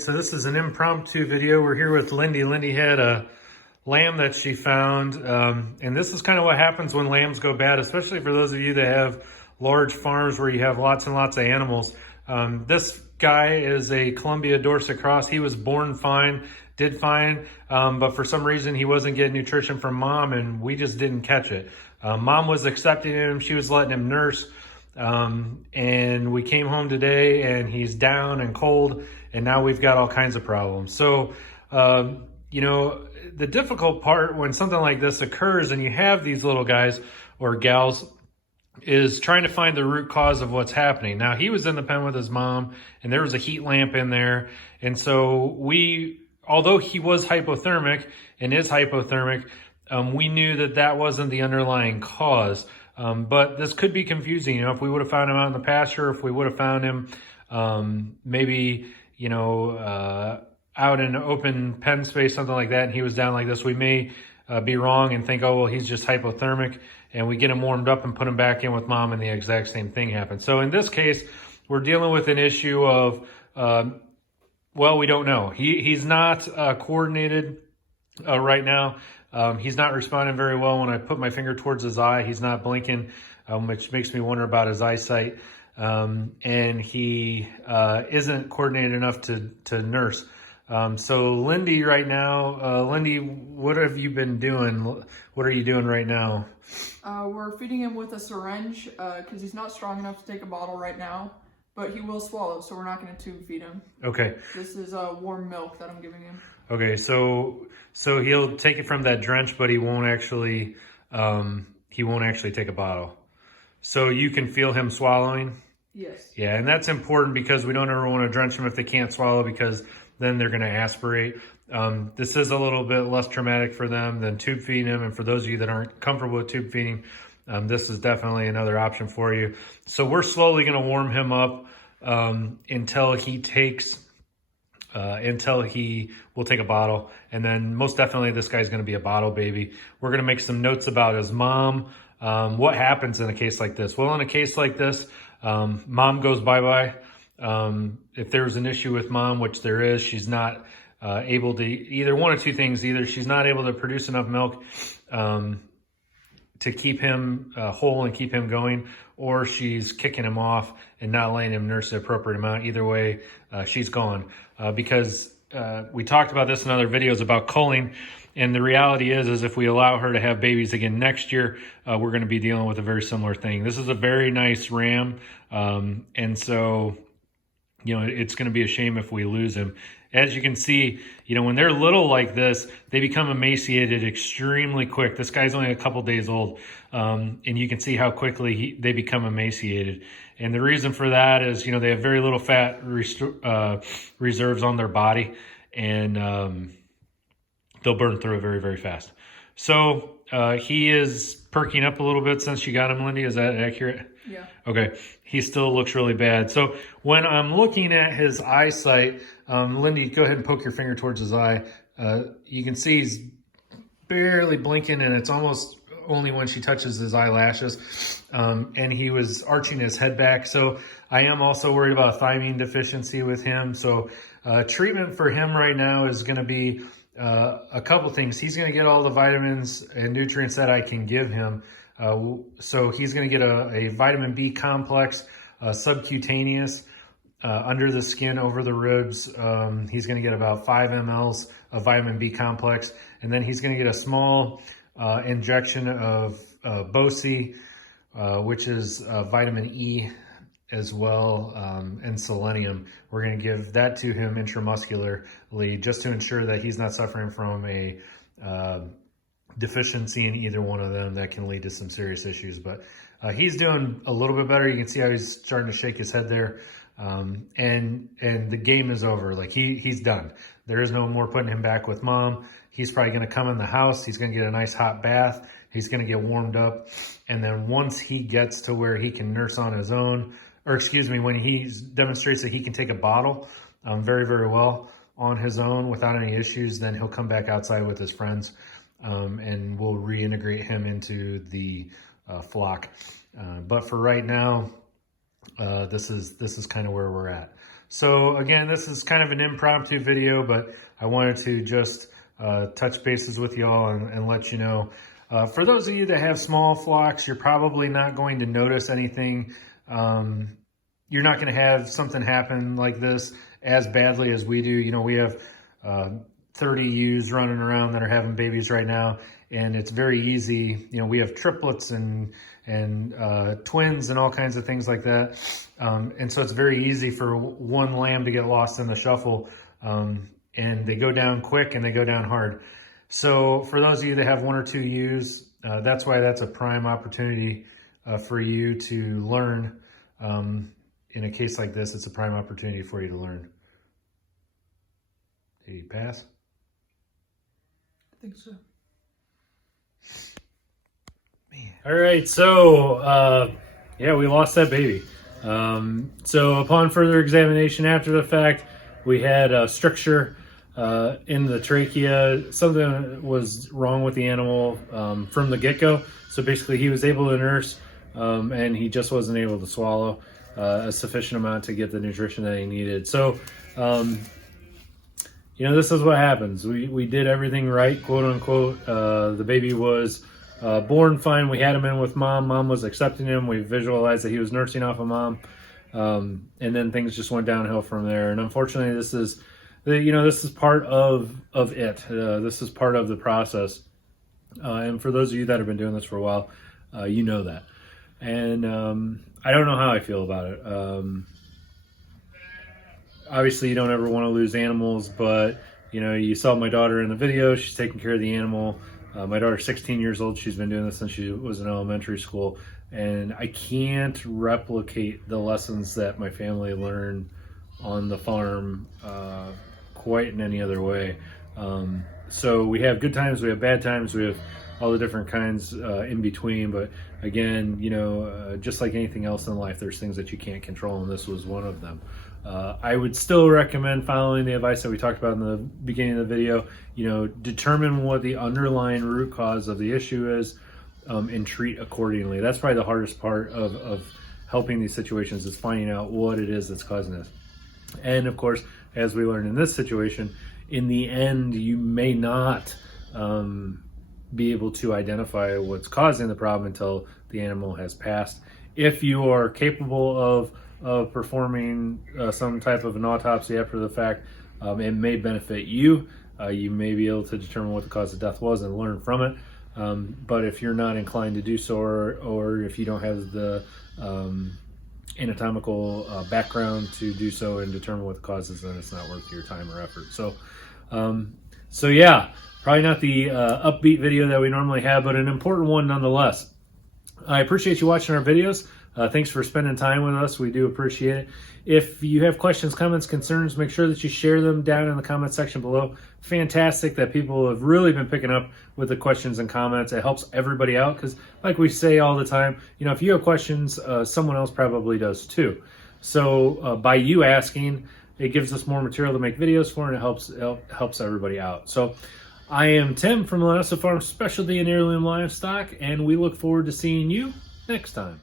right, so this is an impromptu video. We're here with Lindy. Lindy had a lamb that she found, and this is kind of what happens when lambs go bad, especially for those of you that have large farms where you have lots and lots of animals. This guy is a Columbia Dorset cross. He was born fine, did fine, but for some reason he wasn't getting nutrition from mom, and we just didn't catch it. Mom was accepting him. She was letting him nurse. And we came home today and he's down and cold, and now we've got all kinds of problems. So, you know, the difficult part when something like this occurs and you have these little guys or gals is trying to find the root cause of what's happening. Now, he was in the pen with his mom and there was a heat lamp in there. And so although he was hypothermic and is hypothermic, we knew that that wasn't the underlying cause. But this could be confusing. You know, if we would have found him out in the pasture, if we would have found him maybe, you know, out in open pen space, something like that, and he was down like this, we may be wrong and think, oh, well, he's just hypothermic, and we get him warmed up and put him back in with mom and the exact same thing happens. So in this case, we're dealing with an issue of, well, we don't know. He's not coordinated right now. He's not responding very well when I put my finger towards his eye. He's not blinking, which makes me wonder about his eyesight. And he isn't coordinated enough to nurse. So Lindy right now, Lindy, what have you been doing? What are you doing right now? We're feeding him with a syringe because he's not strong enough to take a bottle right now, but he will swallow, so we're not going to tube feed him. Okay. This is warm milk that I'm giving him. Okay, so he'll take it from that drench, but he won't actually take a bottle. So you can feel him swallowing? Yes. Yeah, and that's important because we don't ever want to drench them if they can't swallow, because then they're going to aspirate. This is a little bit less traumatic for them than tube feeding them. And for those of you that aren't comfortable with tube feeding, this is definitely another option for you. So we're slowly going to warm him up until he will take a bottle. And then most definitely this guy's going to be a bottle baby. We're going to make some notes about his mom. What happens in a case like this? Well, in a case like this, mom goes bye-bye. If there's an issue with mom, which there is, she's not able to, either one of two things. Either she's not able to produce enough milk to keep him whole and keep him going, or she's kicking him off and not letting him nurse the appropriate amount. Either way, she's gone. Because we talked about this in other videos about culling, and the reality is if we allow her to have babies again next year, we're going to be dealing with a very similar thing. This is a very nice ram, and so, you know, it's going to be a shame if we lose him. As you can see, you know, when they're little like this, they become emaciated extremely quick. This guy's only a couple days old, and you can see how quickly they become emaciated. And the reason for that is, you know, they have very little fat reserves on their body, and they'll burn through it very, very fast. So he is perking up a little bit since you got him, Lindy. Is that accurate? Yeah. Okay. He still looks really bad. So when I'm looking at his eyesight, Lindy, go ahead and poke your finger towards his eye. You can see he's barely blinking, and it's almost only when she touches his eyelashes. And he was arching his head back. So I am also worried about a thiamine deficiency with him. So treatment for him right now is going to be a couple things. He's going to get all the vitamins and nutrients that I can give him. So he's going to get a vitamin B complex, subcutaneous, under the skin, over the ribs. He's going to get about 5 mLs of vitamin B complex. And then he's going to get a small injection of BOSI, which is vitamin E as well, and selenium. We're going to give that to him intramuscularly just to ensure that he's not suffering from a deficiency in either one of them that can lead to some serious issues. But he's doing a little bit better. You can see how he's starting to shake his head there. And the game is over. Like he's done. There is no more putting him back with mom. He's probably going to come in the house. He's going to get a nice hot bath. He's going to get warmed up. And then once he gets to where he can nurse on his own, or excuse me, when he demonstrates that he can take a bottle very, very well on his own without any issues, then he'll come back outside with his friends. And we'll reintegrate him into the flock. But for right now, this is kind of where we're at. So again, this is kind of an impromptu video, but I wanted to just touch bases with y'all and let you know. For those of you that have small flocks, you're probably not going to notice anything. You're not going to have something happen like this as badly as we do. You know, we have 30 ewes running around that are having babies right now, and it's very easy. You know, we have triplets and twins and all kinds of things like that. And so it's very easy for one lamb to get lost in the shuffle, and they go down quick and they go down hard. So for those of you that have 1 or 2 ewes, that's why that's a prime opportunity for you to learn. In a case like this, it's a prime opportunity for you to learn. Did he pass? I think so. Man. All right, so yeah, we lost that baby. So upon further examination after the fact, we had a stricture in the trachea. Something was wrong with the animal from the get-go. So basically he was able to nurse and he just wasn't able to swallow a sufficient amount to get the nutrition that he needed. So, you know, this is what happens. We did everything right, quote unquote. The baby was born fine. We had him in with mom. Mom was accepting him. We visualized that he was nursing off of mom. And then things just went downhill from there. And unfortunately, this is, you know, this is part of it. This is part of the process. And for those of you that have been doing this for a while, you know that. And I don't know how I feel about it. Obviously, you don't ever want to lose animals, but, you know, you saw my daughter in the video. She's taking care of the animal. My daughter's 16 years old. She's been doing this since she was in elementary school. And I can't replicate the lessons that my family learned on the farm quite in any other way. So we have good times, we have bad times, we have all the different kinds in between. But again, you know, just like anything else in life, there's things that you can't control, and this was one of them. I would still recommend following the advice that we talked about in the beginning of the video. You know, determine what the underlying root cause of the issue is and treat accordingly. That's probably the hardest part of helping these situations, is finding out what it is that's causing this. And of course, as we learned in this situation, in the end, you may not be able to identify what's causing the problem until the animal has passed. If you are capable of performing some type of an autopsy after the fact, it may benefit you. You may be able to determine what the cause of death was and learn from it. But if you're not inclined to do so, or if you don't have the anatomical background to do so and determine what the cause is, then it's not worth your time or effort. So yeah, probably not the upbeat video that we normally have, but an important one nonetheless. I appreciate you watching our videos. Thanks for spending time with us. We do appreciate it. If you have questions, comments, concerns, make sure that you share them down in the comment section below. Fantastic that people have really been picking up with the questions and comments. It helps everybody out because, like we say all the time, you know, if you have questions, someone else probably does too. So by you asking, it gives us more material to make videos for, and it helps everybody out. So I am Tim from Linessa Farms Specialty and Heirloom Livestock, and we look forward to seeing you next time.